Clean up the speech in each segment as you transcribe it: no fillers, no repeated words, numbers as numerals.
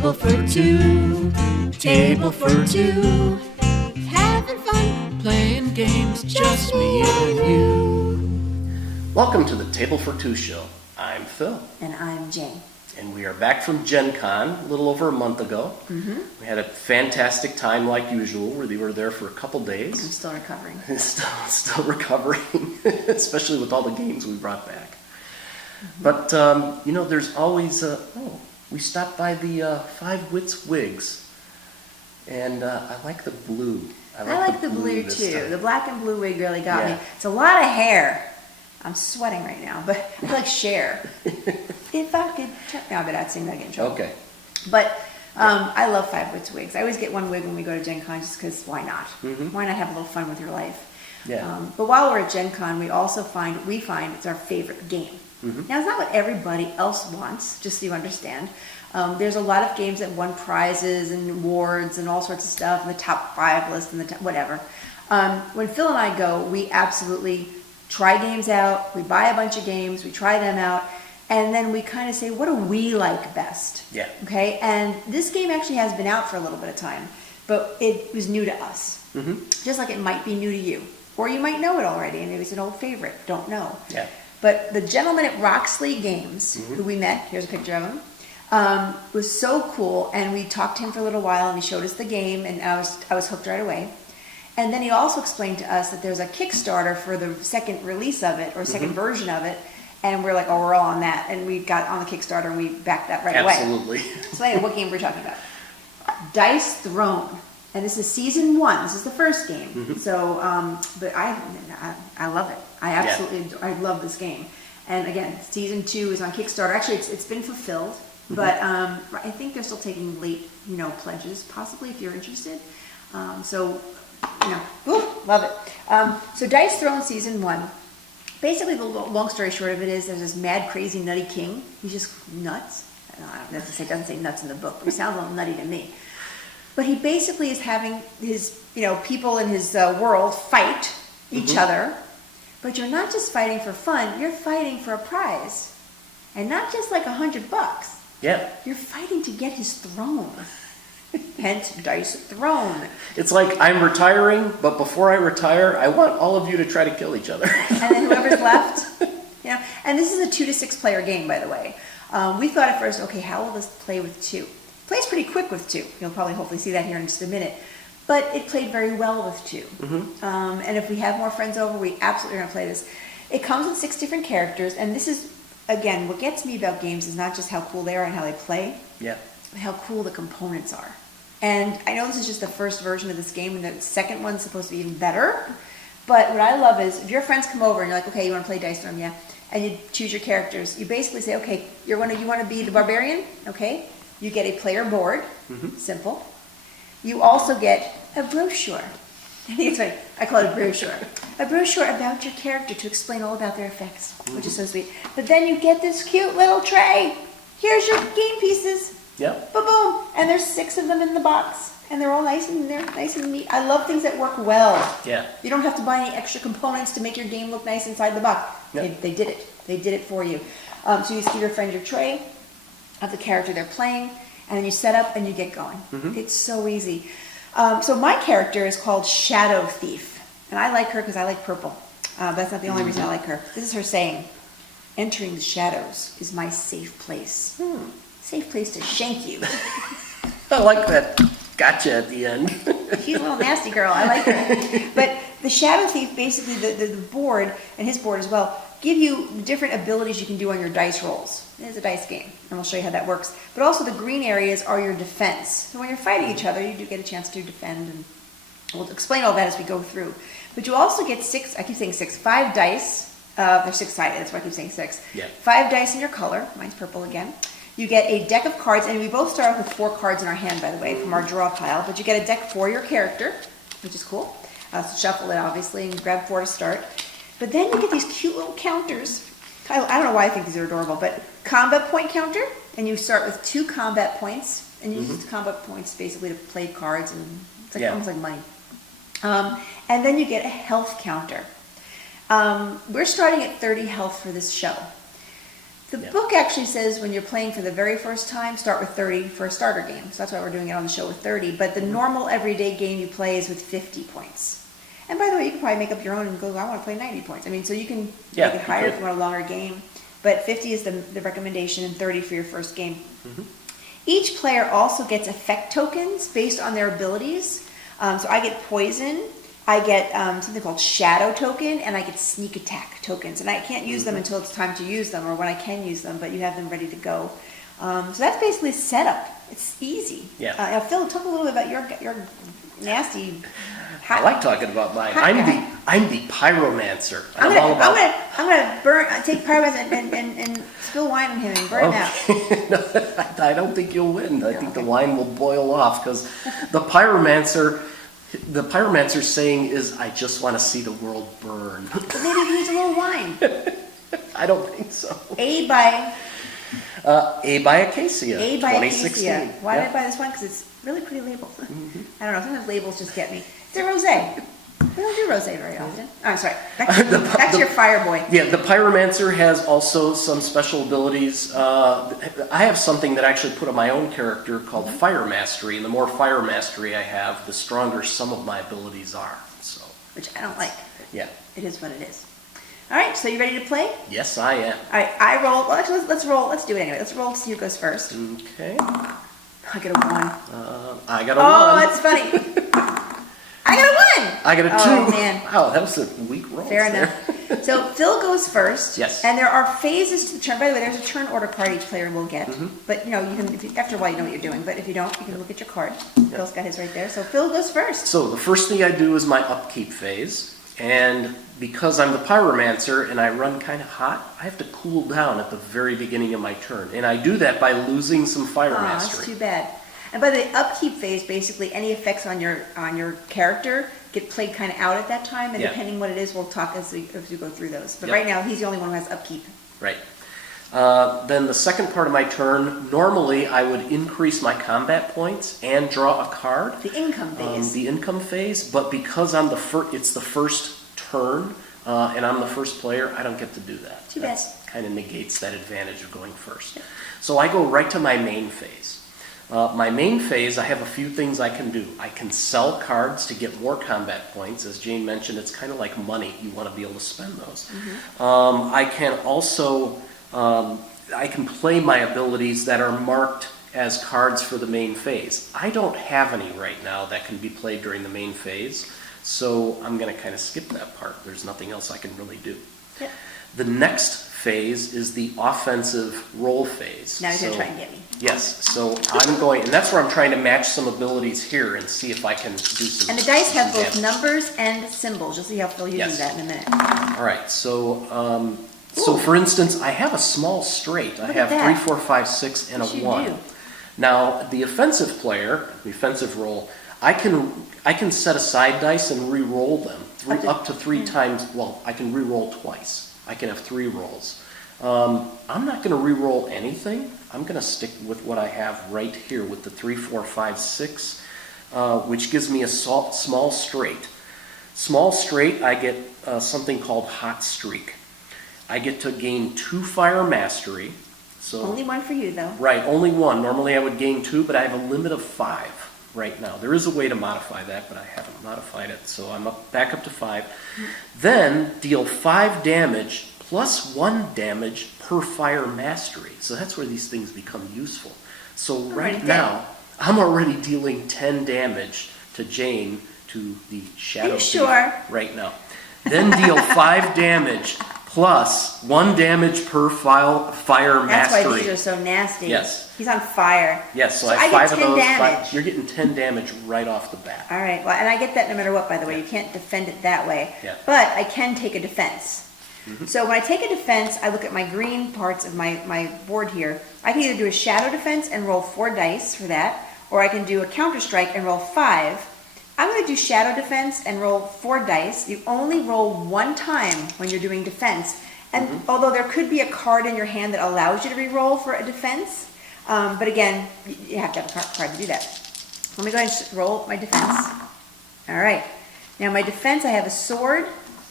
Table for two, table for two. Having fun, playing games, just me and you. Welcome to the Table for Two show. I'm Phil. And I'm Jane. And we are back from Gen Con a little over a month ago. We had a fantastic time like usual. We were there for a couple days. I'm still recovering. Still recovering, especially with all the games we brought back. But, there's always, we stopped by the Five Wits Wigs. And I like the blue. I like the blue too. time. The black and blue wig really got me. It's a lot of hair. I'm sweating right now, but I feel like Cher. If I could, no, I bet I'd sing that again. Okay. But I love Five Wits wigs. I always get one wig when we go to Gen Con just because why not? Why not have a little fun with your life? Yeah. But while we're at Gen Con, we find it's our favorite game. Now, it's not what everybody else wants, just so you understand. There's a lot of games that won prizes and awards and all sorts of stuff, and the top 5 list and whatever. When Phil and I go, we absolutely try games out. We buy a bunch of games. We try them out. And then we kind of say, what do we like best? Yeah. Okay? And this game actually has been out for a little bit of time, but it was new to us. Just like it might be new to you. Or you might know it already, and it was an old favorite. Don't know. Yeah. But the gentleman at Roxley Games, who we met, here's a picture of him, was so cool. And we talked to him for a little while, and he showed us the game, and I was hooked right away. And then he also explained to us that there's a Kickstarter for the second release of it, or second version of it. And we're like, oh, we're all on that. And we got on the Kickstarter and we backed that right away. Absolutely. So anyway, what game we're talking about? Dice Throne. And this is season 1. This is the first game. So, but I love it. I love this game. And again, season 2 is on Kickstarter. Actually, it's been fulfilled. But I think they're still taking late, pledges, possibly, if you're interested. Love it. So Dice Throne season 1. Basically, the long story short of it is there's this mad, crazy, nutty king. He's just nuts. It doesn't say nuts in the book, but he sounds a little nutty to me. But he basically is having his, people in his world fight each other. But you're not just fighting for fun. You're fighting for a prize. And not just like $100. Yeah. You're fighting to get his throne. Hence, Dice Throne. It's like I'm retiring, but before I retire, I want all of you to try to kill each other. And then whoever's left, And this is a 2 to 6 player game, by the way. We thought at first, okay, how will this play with 2? It plays pretty quick with 2. You'll probably hopefully see that here in just a minute. But it played very well with 2. And if we have more friends over, we absolutely are going to play this. It comes with 6 different characters, and this is, again, what gets me about games is not just how cool they are and how they play, Yeah. but how cool the components are. And I know this is just the first version of this game, and the second one's supposed to be even better. But what I love is, if your friends come over and you're like, okay, you want to play Dice Throne, yeah, and you choose your characters, you basically say, okay, you want to be the barbarian, okay? You get a player board, simple. You also get a brochure. I think it's funny. I call it a brochure. A brochure about your character to explain all about their effects, which is so sweet. But then you get this cute little tray. Here's your game pieces. Yep. Boom! And there's 6 of them in the box, and they're all nice and neat. I love things that work well. Yeah. You don't have to buy any extra components to make your game look nice inside the box. Yep. They did it. They did it for you. So you just give your friend your tray of the character they're playing, and then you set up and you get going. It's so easy. So my character is called Shadow Thief, and I like her because I like purple. That's not the only reason I like her. This is her saying, "Entering the shadows is my safe place." Safe place to shank you. I like that gotcha at the end. She's a little nasty girl. I like her. But the Shadow Thief, basically the board, and his board as well, give you different abilities you can do on your dice rolls. It's a dice game, and we'll show you how that works. But also the green areas are your defense. So when you're fighting each other, you do get a chance to defend, and we'll explain all that as we go through. But you also get 6, I keep saying 6, 5 dice. They're 6-sided, that's why I keep saying 6. Yeah. 5 dice in your color. Mine's purple again. You get a deck of cards, and we both start off with 4 cards in our hand, by the way, from our draw pile. But you get a deck for your character, which is cool. So shuffle it, obviously, and grab 4 to start. But then you get these cute little counters. I don't know why I think these are adorable, but combat point counter, and you start with 2 combat points, and you use the combat points basically to play cards, and it's like almost like money. And then you get a health counter. We're starting at 30 health for this show. The Yeah. book actually says when you're playing for the very first time, start with 30 for a starter game. So that's why we're doing it on the show with 30. But the normal everyday game you play is with 50 points. And by the way, you can probably make up your own and go, I want to play 90 points. I mean, so you can make it higher if you want a longer game. But 50 is the recommendation and 30 for your first game. Each player also gets effect tokens based on their abilities. So I get poison, I get something called shadow token, and I get sneak attack tokens. And I can't use them until it's time to use them or when I can use them, but you have them ready to go. So that's basically setup. It's easy. Yeah. Now, Phil, talk a little bit about your nasty I like talking about mine. hot guy. I'm the pyromancer. I'm all about. gonna burn, take pyromancer and spill wine on him and burn him out. No, I don't think you'll win. I think the wine will boil off because the pyromancer's saying is, I just want to see the world burn. But maybe you use a little wine. I don't think so. A by Acacia, A by 2016. Acacia. Why did I Yeah. buy this one? Because it's really pretty label. I don't know. Sometimes labels just get me. It's a rosé. We don't do rosé very often. Oh, I'm sorry. Back to your fire boy. Yeah, the pyromancer has also some special abilities. I have something that I actually put on my own character called Fire Mastery, and the more Fire Mastery I have, the stronger some of my abilities are. So, Which I don't like. yeah. It is what it is. All right. So you ready to play? Yes, I am. All right. I roll. Well, actually, let's roll. Let's do it anyway. Let's roll to see who goes first. Okay. I get a 1. I got a Oh, 1. that's funny. I got a 1. I got a 2. Oh, man. Wow, that was a weak roll. Fair enough. So Phil goes first. Yes. And there are phases to the turn. By the way, there's a turn order card each player will get. But you know, you can after a while you know what you're doing. But if you don't, you can look at your card. Phil's got his right there. So Phil goes first. So the first thing I do is my upkeep phase. And because I'm the pyromancer and I run kind of hot, I have to cool down at the very beginning of my turn. And I do that by losing some fire Oh, that's mastery. too bad. And by the way, upkeep phase, basically any effects on your character get played kind of out at that time. And Yeah. depending what it is, we'll talk as we go through those. But Yep. right now, he's the only one who has upkeep. Right. Then the second part of my turn, normally I would increase my combat points and draw a card. The income phase. The income phase, but because I'm it's the first turn, and I'm the first player, I don't get to do that. Too bad. That kind of negates that advantage of going first. So I go right to my main phase. My main phase, I have a few things I can do. I can sell cards to get more combat points. As Jane mentioned, it's kind of like money. You want to be able to spend those. I can also, I can play my abilities that are marked as cards for the main phase. I don't have any right now that can be played during the main phase, so I'm going to kind of skip that part. There's nothing else I can really do. Yep. The next phase is the offensive roll phase. Now he's going to try and get me. Yes, so I'm going, and that's where I'm trying to match some abilities here and see if I can do some. And the dice have some both damage. numbers and symbols. You'll see how Phil uses Yes. that in a minute. All right, so for instance, I have a small straight. I Look have at that. 3, 4, 5, 6, and a Yes, you 1. do. Now, the offensive player, the offensive roll, I can set aside dice and re-roll them up to 3 times. Well, I can re-roll twice. I can have 3 rolls. I'm not going to re-roll anything. I'm going to stick with what I have right here with the 3, 4, 5, 6, which gives me a small straight. Small straight, I get something called Hot Streak. I get to gain 2 fire mastery. So Only one for you, though. right, only 1. Normally I would gain 2, but I have a limit of 5 right now. There is a way to modify that, but I haven't modified it, so I'm back up to 5. Then deal 5 damage plus 1 damage per fire mastery. So that's where these things become useful. So right Alright, now, I'm already dealing 10 damage to Jane, to the Shadow Thief sure? right now. Then deal 5 damage plus 1 damage per fire That's mastery. why these are so nasty. Yes. He's on fire. Yes, so So I have I 5 get of 10 those. damage. You're getting 10 damage right off the bat. All right. Well, and I get that no matter what, by the way. You can't defend it that way. Yeah. But I can take a defense. So when I take a defense, I look at my green parts of my board here. I can either do a shadow defense and roll 4 dice for that, or I can do a counter strike and roll 5. I'm going to do shadow defense and roll 4 dice. You only roll 1 time when you're doing defense. And although there could be a card in your hand that allows you to re-roll for a defense, but again, you have to have a card to do that. Let me go ahead and roll my defense. All right. Now my defense, I have a sword,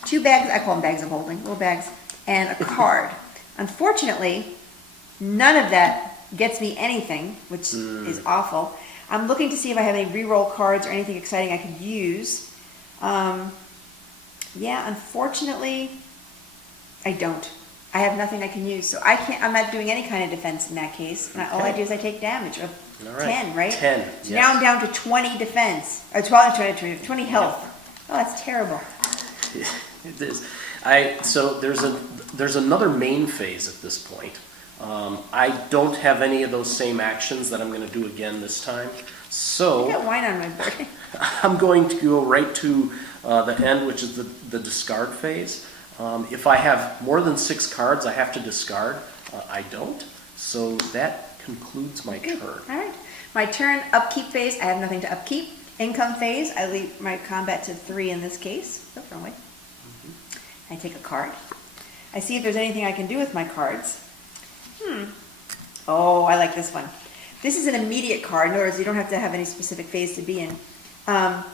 2 bags, I call them bags of holding, little bags, and a card. Unfortunately, None of that gets me anything, which is awful. I'm looking to see if I have any reroll cards or anything exciting I could use. Yeah, unfortunately, I don't. I have nothing I can use, so I'm not doing any kind of defense in that case. And all I do is I take damage of All right. 10, right? 10, So yes. now I'm down to 20 defense, or 20 health. Oh, that's terrible. It is. So there's another main phase at this point. I don't have any of those same actions that I'm going to do again this time. So I got wine on my board. I'm going to go right to the end, which is the discard phase. If I have more than 6 cards, I have to discard. I don't. So that concludes my turn. All right. My turn, upkeep phase, I have nothing to upkeep. Income phase, I leave my combat to 3 in this case. Oh, wrong way. I take a card. I see if there's anything I can do with my cards. Oh, I like this one. This is an immediate card. In other words, you don't have to have any specific phase to be in. But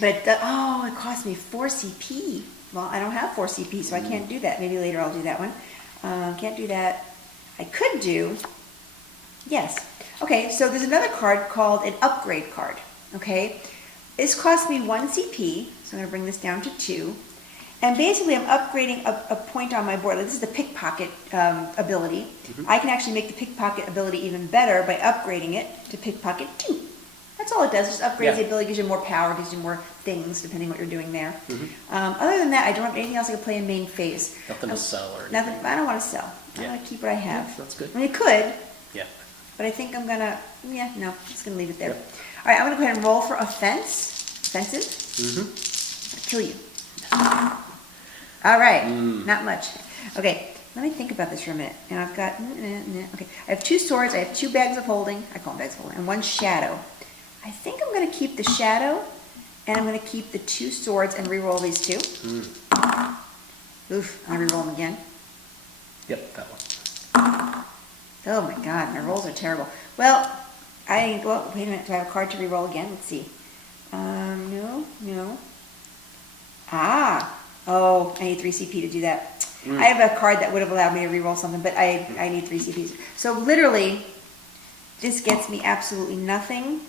it cost me 4 CP. Well, I don't have 4 CP, so I can't do that. Maybe later I'll do that one. Can't do that. I could do, yes. Okay, so there's another card called an upgrade card, okay? This cost me 1 CP, so I'm gonna bring this down to 2. And basically I'm upgrading a point on my board. Like, this is the pickpocket ability. I can actually make the pickpocket ability even better by upgrading it to pickpocket 2. That's all it does, just upgrades the ability, gives you more power, gives you more things, depending what you're doing there. Other than that, I don't have anything else I can play in main phase. Nothing to sell or anything. Nothing, I don't want to sell. I Yeah. want to keep what I have. Yeah, that's good. I mean, it could, Yeah. but I think I'm gonna, no, I'm just gonna leave it there. All right, I'm gonna go ahead and roll for offensive. Kill you. All right, not much. Okay, let me think about this for a minute. And I've got, okay, I have 2 swords, I have 2 bags of holding, I call them bags of holding, and 1 shadow. I think I'm gonna keep the shadow, and I'm gonna keep the 2 swords and re-roll these 2. Oof, I'll re-roll them again. Yep, that one. Oh my god, my rolls are terrible. Well, wait a minute, do I have a card to re-roll again? Let's see. No. Oh, I need 3 CP to do that. I have a card that would have allowed me to re-roll something, but I need 3 CPs. So literally, this gets me absolutely nothing.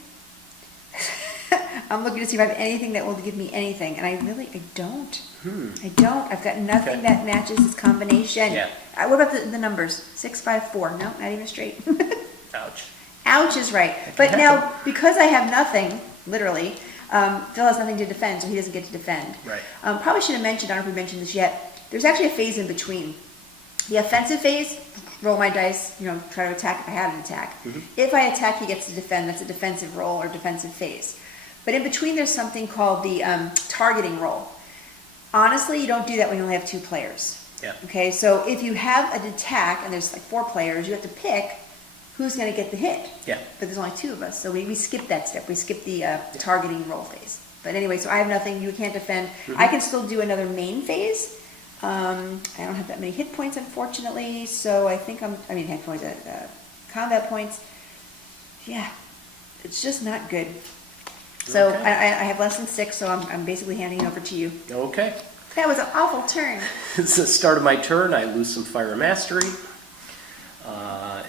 I'm looking to see if I have anything that will give me anything, and I don't. I don't. I've got nothing that matches this combination. Yeah. What about the numbers? 6, 5, 4. No, not even straight. Ouch. Ouch is right. But now, because I have nothing, literally, Phil has nothing to defend, so he doesn't get to defend. Right. Probably should have mentioned, I don't know if we mentioned this yet, there's actually a phase in between. The offensive phase, roll my dice, try to attack if I have an attack. If I attack, he gets to defend. That's a defensive roll or defensive phase. But in between, there's something called the targeting roll. Honestly, you don't do that when you only have 2 players. Yeah. Okay, so if you have an attack and there's like 4 players, you have to pick who's going to get the hit. Yeah. But there's only 2 of us, so we skip that step. We skip the targeting roll phase. But anyway, so I have nothing. You can't defend. I can still do another main phase. I don't have that many hit points, unfortunately. So I think hit points, combat points. Yeah, it's just not good. So Okay. I have less than 6, so I'm basically handing it over to you. Okay. That was an awful turn. It's the start of my turn. I lose some fire mastery.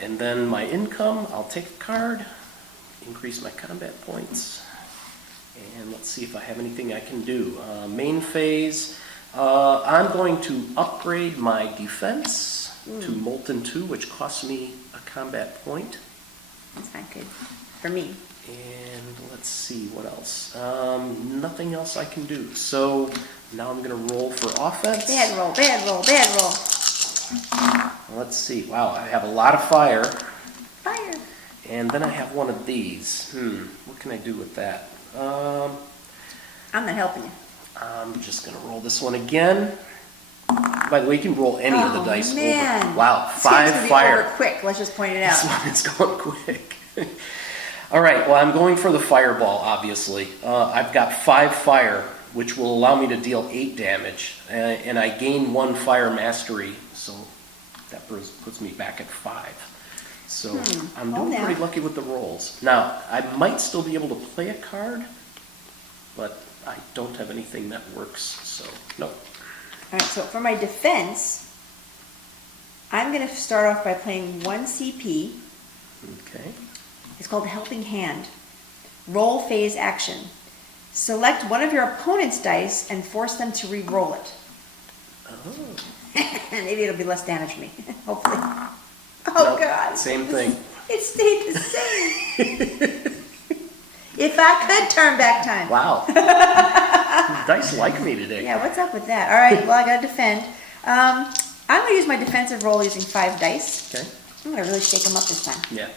And then my income, I'll take a card, increase my combat points. And let's see if I have anything I can do. Main phase, I'm going to upgrade my defense to Molten 2, which costs me a combat point. That's not good for me. And let's see, what else? Nothing else I can do. So now I'm going to roll for offense. Bad roll, bad roll, bad roll. Let's see. Wow, I have a lot of fire. Fire. And then I have one of these. What can I do with that? I'm not helping you. I'm just going to roll this one again. By the way, you can roll any of the dice man. over. Wow, This 5 game's gonna fire. be over quick. Let's just point it out. This one is going quick. All right, well, I'm going for the fireball, obviously. I've got 5 fire, which will allow me to deal 8 damage. And I gain 1 fire mastery, so that puts me back at 5. So I'm Well, doing now. pretty lucky with the rolls. Now, I might still be able to play a card, but I don't have anything that works, so no. All right, so for my defense, I'm going to start off by playing 1 CP. Okay. It's called Helping Hand. Roll phase action. Select one of your opponent's dice and force them to re-roll it. Oh. Maybe it'll be less damage for me, hopefully. Oh, No, God. same thing. It stayed the same. If I could turn back time. Wow. Dice like me today. Yeah, what's up with that? All right, well, I got to defend. I'm going to use my defensive roll using 5 dice. Okay. I'm going to really shake them up this time. Yeah.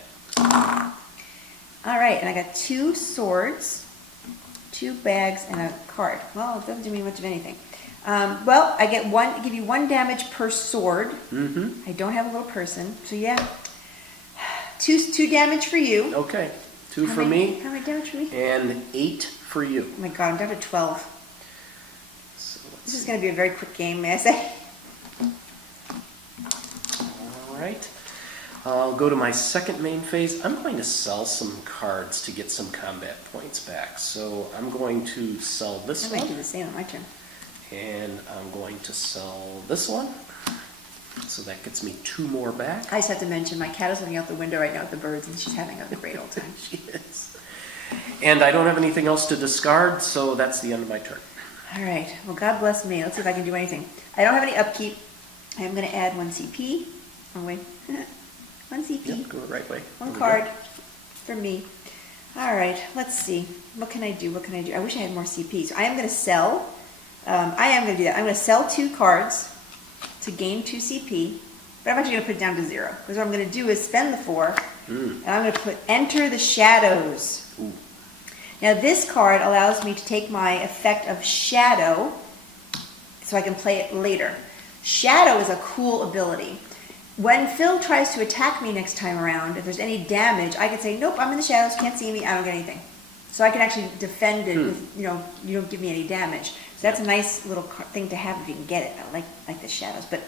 All right, and I got 2 swords, 2 bags, and a card. Well, it doesn't do me much of anything. Well, I give you 1 damage per sword. Mm-hmm. I don't have a little person, so yeah. 2 damage for you. Okay. 2 How for many- me How many damage for me? and 8 for you. Oh my God, I'm down to 12. So let's This is see. going to be a very quick game, may I say? All right. I'll go to my second main phase. I'm going to sell some cards to get some combat points back. So I'm going to sell this I might do one, the same on my turn. and I'm going to sell this one. So that gets me 2 more back. I just have to mention, my cat is looking out the window right now at the birds, and she's having a great old time. She is. And I don't have anything else to discard, so that's the end of my turn. All right, well, God bless me. Let's see if I can do anything. I don't have any upkeep. I am going to add 1 CP. Oh, wait. 1 CP. Yep, go the right way. 1 There we card go. for me. All right, let's see. What can I do? What can I do? I wish I had more CPs. I am going to sell. I am going to do that. I'm going to sell 2 cards to gain 2 CP, but I'm actually going to put it down to 0. Because what I'm going to do is spend the 4, and I'm going to put Enter the Shadows. Ooh. Now this card allows me to take my effect of Shadow, so I can play it later. Shadow is a cool ability. When Phil tries to attack me next time around, if there's any damage, I can say, nope, I'm in the shadows, can't see me, I don't get anything. So I can actually defend it with, you don't give me any damage. So that's a nice little thing to have if you can get it. I like the shadows, but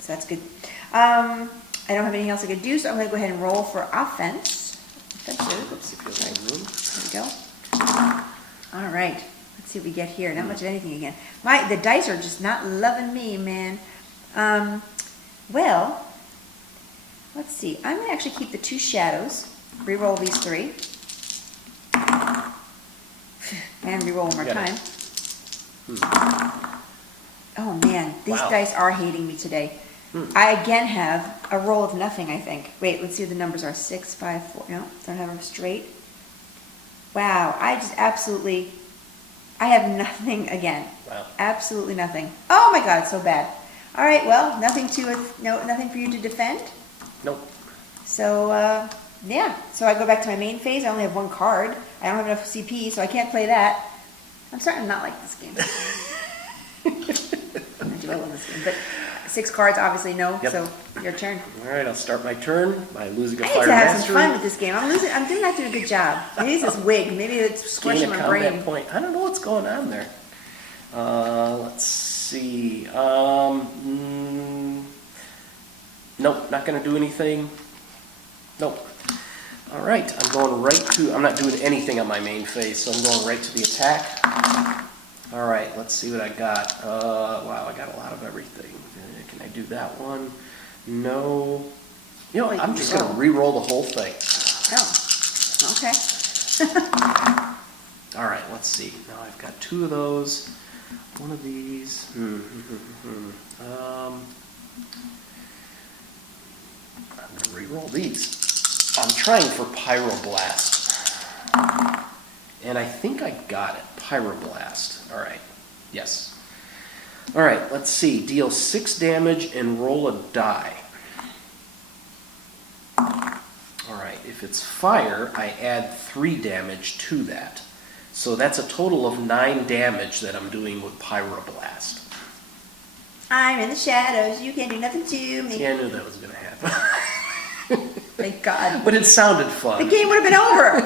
so that's good. I don't have anything else I could do, so I'm going to go ahead and roll for offense. Offensive. Let's see if there's any room. There we go. All right. Let's see what we get here. Not much of anything again. The dice are just not loving me, man. Well, let's see. I'm going to actually keep the 2 shadows. Reroll these 3. And reroll one more Got time. it. Oh, man. These Wow. dice are hating me today. I again have a roll of nothing, I think. Wait, let's see what the numbers are. 6, 5, 4. No, don't have them straight. Wow, I have nothing again. Wow. Absolutely nothing. Oh my God, it's so bad. All right, well, nothing for you to defend. Nope. So, yeah. So I go back to my main phase. I only have 1 card. I don't have enough CP, so I can't play that. I'm starting to not like this game. I do love this game, but 6 cards, obviously no. Yep. So your turn. All right, I'll start my turn by losing a I need fire to have some mastery. fun with this game. I'm not doing a good job. Maybe it's this wig. Maybe it's Gain squishing a my combat brain. point. I don't know what's going on there. Let's see. Nope, not going to do anything. Nope. All right, I'm not doing anything on my main phase, so I'm going right to the attack. All right, let's see what I got. Wow, I got a lot of everything. Can I do that one? No. You know, I'm just going to re-roll the whole thing. Oh, okay. All right, let's see. Now I've got 2 of those. One of these. I'm going to re-roll these. I'm trying for Pyroblast. And I think I got it. Pyroblast. All right. Yes. All right, let's see. Deal 6 damage and roll a die. All right, if it's fire, I add 3 damage to that. So that's a total of 9 damage that I'm doing with Pyroblast. I'm in the shadows. You can't do nothing to me. Yeah, I knew that was going to happen. Thank God. But it sounded The fun. game would have been over.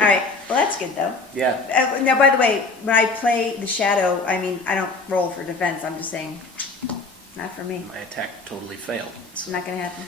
All right. Well, that's good, though. Yeah. Now, by the way, when I play the shadow, I mean, I don't roll for defense. I'm just saying, not for me. My attack totally failed. It's So. not going to happen.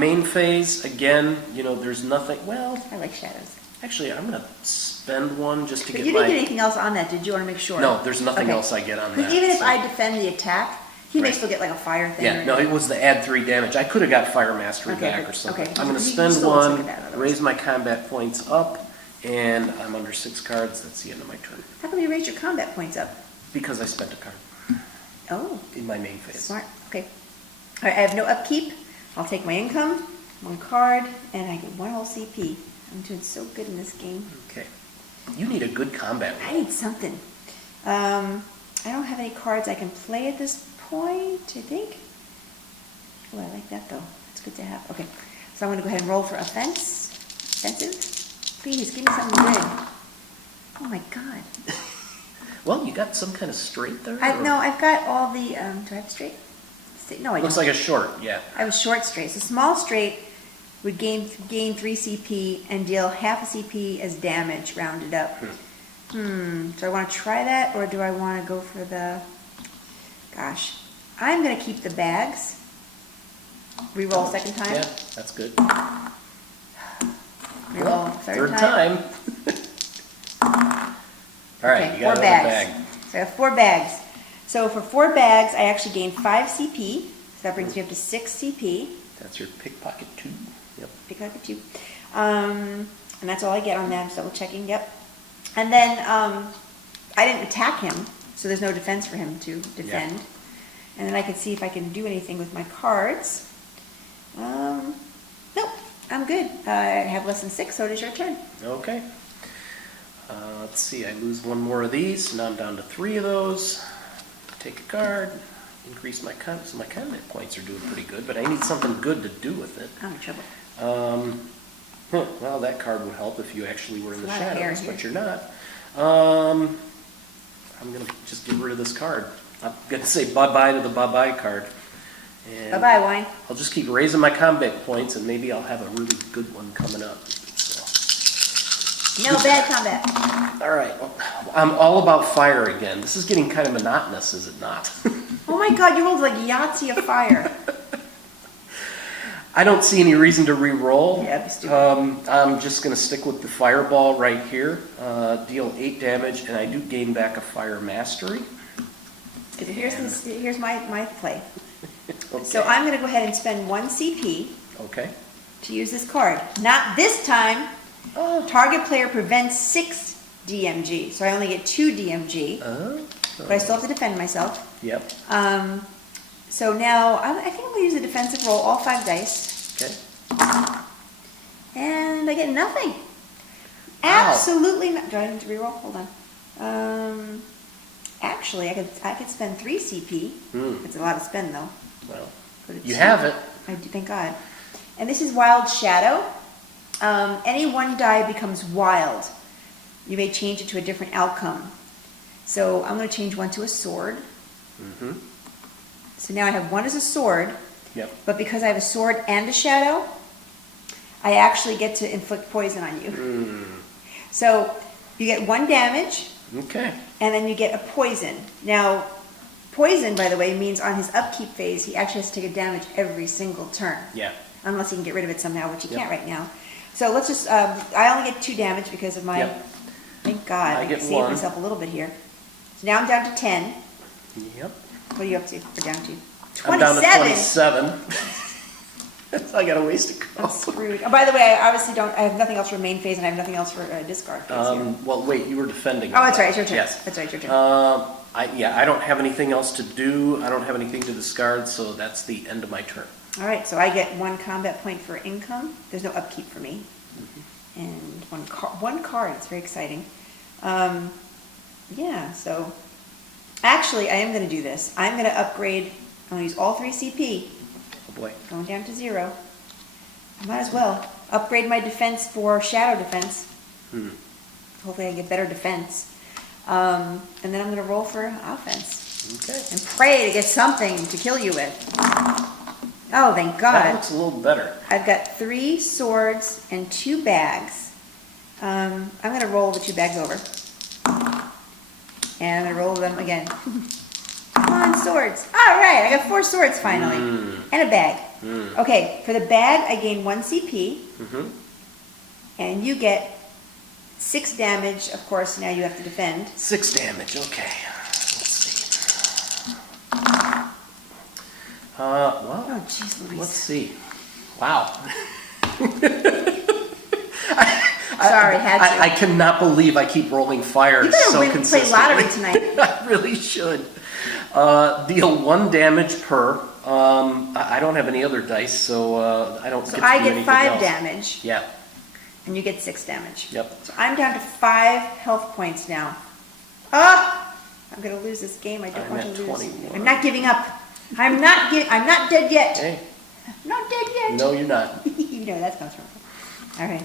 Main phase, again, there's nothing. Well, I like shadows. actually, I'm going to spend one just to But get you didn't my... get anything else on that, did you? Want to make sure? No, there's nothing Okay. else I get on that. Because even if so- I defend the attack, He may Right. still get like a fire thing. Yeah, no, it was the add 3 damage. I could have got Fire Mastery Okay, back but- or something. okay. I'm going to He spend still looks like one, a bad otherwise. raise my combat points up, and I'm under 6 cards. That's the end of my turn. How come you raised your combat points up? Because I spent a card Oh, in my main phase. smart. Okay. All right, I have no upkeep. I'll take my income, 1 card, and I get 1 whole CP. I'm doing so good in this game. Okay. You need a good combat I roll. need something. I don't have any cards I can play at this point, I think. Oh, I like that though. It's good to have. Okay, so I'm going to go ahead and roll for offensive. Please, give me something good. Oh my god. Well, you got some kind of straight there? or- No, I've got all the, do I have straight? No, I don't. Looks like a short, yeah. I have a short straight. So small straight would gain 3 CP and deal half a CP as damage rounded up. Do I want to try that or do I want to go for the, gosh, I'm going to keep the bags. Reroll second time. Yeah, that's good. Reroll third Third time. All right, Okay, you got 4 another bags. bag. So I have 4 bags. So for 4 bags, I actually gain 5 CP. So that brings me up to 6 CP. That's your pickpocket 2. Yep. Pick up a 2. And that's all I get on that. I'm just double checking. Yep. And then I didn't attack him, so there's no defense for him to defend. And then I can see if I can do anything with my cards. Nope, I'm good. I have less than 6, so it is your turn. Okay. Let's see, I lose 1 more of these, so now I'm down to 3 of those. Take a card, increase my combat, so my combat points are doing pretty good, but I need something good to do with it. I'm in trouble. Well, that card would help if you actually were in the There's a lot of hair shadows, but here. you're not. I'm going to just get rid of this card. I'm going to say bye-bye to the bye-bye card. And Bye-bye, wine. I'll just keep raising my combat points, and maybe I'll have a really good one coming up. So. No bad combat. All right, well, I'm all about fire again. This is getting kind of monotonous, is it not? Oh my god, you rolled like Yahtzee of fire. I don't see any reason to re-roll. Yeah, that'd be stupid. I'm just going to stick with the fireball right here. Deal 8 damage, and I do gain back a fire mastery. Here's my play. Okay. So I'm going to go ahead and spend 1 CP Okay. to use this card. Not this time. Target player prevents 6 DMG, so I only get 2 DMG, but I still have to defend myself. Yep. So now I think I'm going to use a defensive roll, all 5 dice, Okay. and I get nothing. Wow. Absolutely not. Do I need to reroll? Hold on. Actually, I could spend 3 CP. It's a lot to spend though. Well, Go to you 2. have it. I do, thank God. And this is Wild Shadow. Any 1 die becomes wild. You may change it to a different outcome. So I'm going to change 1 to a sword. Mm-hmm. So now I have 1 as a sword, Yep. but because I have a sword and a shadow, I actually get to inflict poison on you. So you get 1 damage, Okay. and then you get a poison. Now, poison, by the way, means on his upkeep phase, he actually has to take a damage every single turn. Yeah. Unless he can get rid of it somehow, which he Yep. can't right now. So let's just, I only get 2 damage because of my, Yep. thank God, I I get saved 1. myself a little bit here. So now I'm down to 10. Yep. What are you up to, or down to? 27. I'm down to 27. So I got a ways to go. I'm screwed. Oh, by the way, I obviously don't, I have nothing else for main phase, and I have nothing else for discard phase here. Well, wait, you were defending. Oh, that's right, it's your turn. Yes. That's right, it's your turn. I don't have anything else to do. I don't have anything to discard, so that's the end of my turn. All right, so I get 1 combat point for income. There's no upkeep for me. And 1 card, it's very exciting. Yeah, so actually I am going to do this. I'm going to upgrade, I'm going to use all 3 CP, Oh boy. going down to 0. I might as well upgrade my defense for shadow defense. Hopefully I get better defense. And then I'm going to roll for offense. Okay. And pray to get something to kill you with. Oh, thank That God. looks a little better. I've got 3 swords and 2 bags. I'm going to roll the 2 bags over. And I'm going to roll them again. Come on, swords. All right, I got 4 swords finally. And a bag. Okay, for the bag, I gain 1 CP. And you get 6 damage. Of course, now you have to defend. 6 damage, okay. Let's see. Well, Oh, jeez Louise. let's see. Wow. Sorry, had to. I cannot believe I keep rolling fire You better so play consistently. lottery tonight. I really should. Deal 1 damage per. I don't have any other dice, so I don't So get to I do get anything 5 else. damage, Yeah. and you get 6 damage. Yep. So I'm down to 5 health points now. Ah! I'm gonna lose this game. I don't I'm want at to lose. 21. I'm not giving up. I'm not dead yet. Hey, I'm not dead yet. no, you're not. You know where that comes from. All right.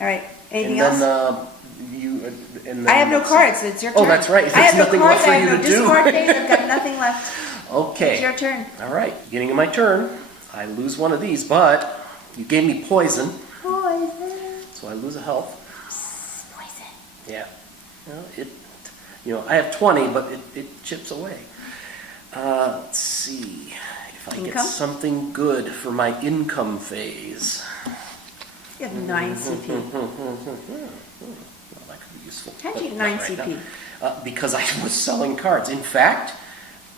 All right. Anything And else? then, and then I have no let's- cards, so it's your turn. Oh, that's right. I There's have no nothing cards. left for I you have no to do. discard phase. I've got nothing left. Okay. It's your turn. All right. Beginning of my turn, I lose one of these, but you gave me poison, Poison. so I lose a health. Poison. Yeah. I have 20, but it chips away. Let's see if I get Income? something good for my income phase. You have 9 CP. Well, that could be useful. How'd you but get not 9 right CP? now. Because I was selling cards. In fact,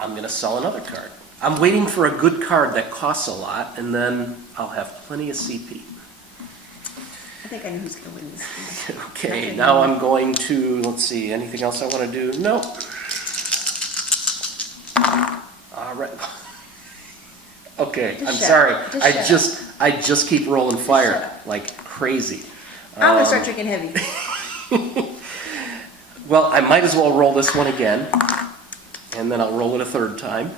I'm going to sell another card. I'm waiting for a good card that costs a lot, and then I'll have plenty of CP. I think I know who's going to win this game. Okay, now I'm going to, let's see, anything else I want to do? Nope. All right. Okay, Just I'm shut sorry. up. Just shut I just keep rolling shut fire up. like crazy. I'm going to start drinking heavy. Well, I might as well roll this one again, and then I'll roll it a third time,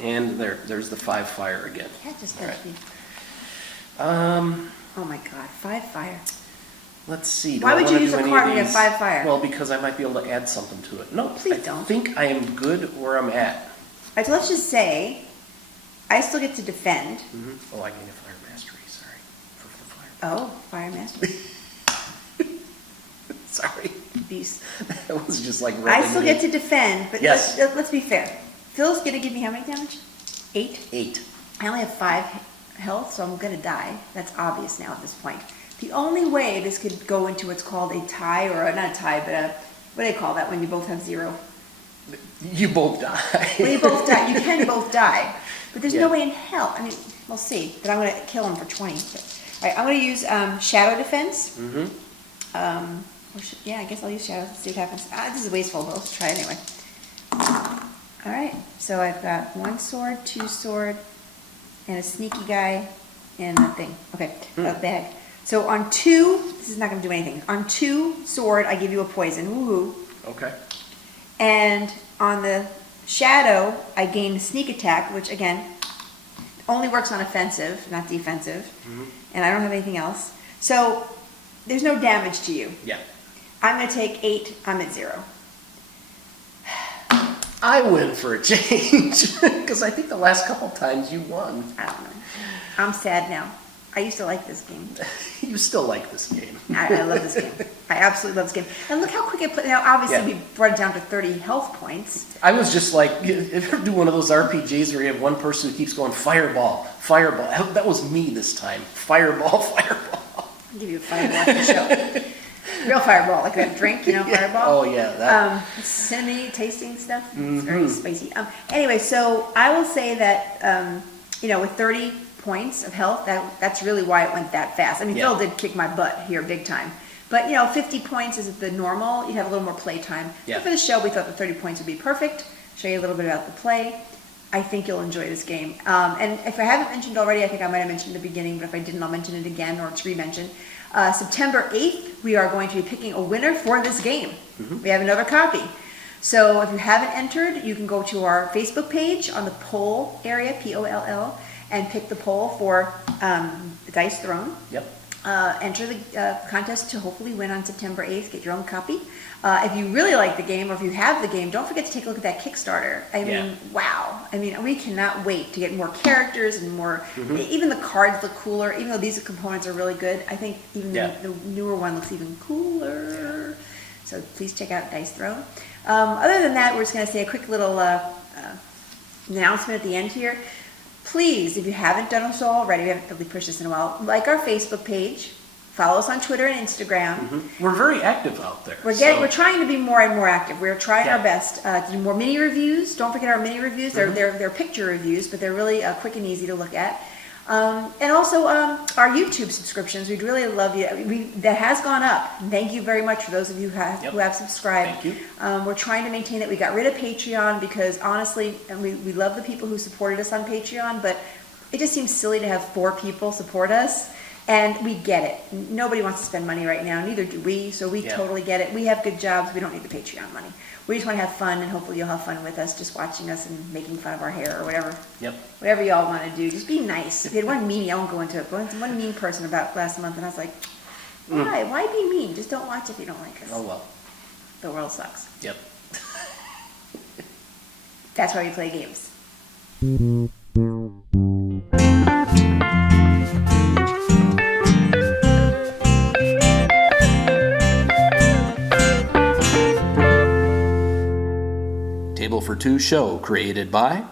and there's the 5 fire again. Cat just All touched right. me. Um, Oh my god, 5 fire. let's see. do Why I would you wanna use do a any card of when you have these? 5 fire? Well, because I might be able to add something to it. No, Please I don't. think I am good where I'm at. All right, so let's just say I still get to defend. Oh, I gain a fire mastery. Sorry for the fire. Oh, fire master. Sorry, Beast. that was just like. I still get to defend, but Yes. let's be fair. Phil's going to give me how many damage? 8? 8. I only have 5 health, so I'm going to die. That's obvious now at this point. The only way this could go into what's called a tie, or not a tie, but what do they call that when you both have 0? You both die. When you both die, you can both die. But there's Yeah. no way in hell. I mean, we'll see. But I'm going to kill him for 20. But, all right, I'm going to use Shadow Defense. Yeah, I guess I'll use Shadow. Let's see what happens. This is wasteful, but let's try it anyway. All right, so I've got 1 sword, 2 sword, and a sneaky guy, and a thing. Okay, a bag. So on 2, this is not going to do anything. On 2 sword, I give you a poison. Woohoo. Okay. And on the shadow, I gain sneak attack, which again, only works on offensive, not defensive. And I don't have anything else. So there's no damage to you. Yeah. I'm going to take 8. I'm at 0. I win for a change because I think the last couple times you won. I don't know. I'm sad now. I used to like this game. You still like this game. I love this game. I absolutely love this game. And look how quick I put. Now, obviously, Yeah. we brought it down to 30 health points. I was just like, if you ever do one of those RPGs where you have one person who keeps going fireball, fireball. That was me this time. Fireball, fireball. I'll give you a fireball after the show. Real fireball, like a drink, fireball. Oh yeah, that. Cinnamon tasting stuff. It's very spicy. Anyway, so I will say that with 30 points of health, that's really why it went that fast. I mean, Yeah. Phil did kick my butt here big time. But 50 points is the normal. You'd have a little more play time. Yeah. But for the show, we thought the 30 points would be perfect. Show you a little bit about the play. I think you'll enjoy this game. And if I haven't mentioned already, I think I might have mentioned at the beginning, but if I didn't, I'll mention it again, or it's re-mentioned. September 8th, we are going to be picking a winner for this game. We have another copy. So if you haven't entered, you can go to our Facebook page on the poll area, P-O-L-L, and pick the poll for Dice Throne. Yep. Enter the contest to hopefully win on September 8th. Get your own copy. If you really like the game, or if you have the game, don't forget to take a look at that Kickstarter. I mean, wow. I mean, we cannot wait to get more characters and more. Even the cards look cooler. Even though these components are really good, I think even the newer one looks even cooler. So please check out Dice Throne. Other than that, we're just going to say a quick little announcement at the end here. Please, if you haven't done so already, we haven't really pushed this in a while, like our Facebook page, Follow us on Twitter and Instagram. We're very active out there. We're trying to be more and more active. We're trying Yeah. our best to do more mini reviews. Don't forget our mini reviews. They're picture reviews, but they're really quick and easy to look at. And also our YouTube subscriptions. We'd really love you. That has gone up. Thank you very much for those of you who have subscribed. Thank you. We're trying to maintain it. We got rid of Patreon because honestly, and we love the people who supported us on Patreon, but it just seems silly to have 4 people support us. And we get it. Nobody wants to spend money right now, neither do we, so we totally get it. We have good jobs, we don't need the Patreon money. We just want to have fun, and hopefully you'll have fun with us, just watching us and making fun of our hair or whatever. Yep. Whatever y'all want to do, just be nice. We had one meanie, I won't go into it, but one mean person about last month, and I was like, why? Why be mean? Just don't watch if you don't like us. Oh, well. The world sucks. Yep. That's why we play games. Table for Two show created by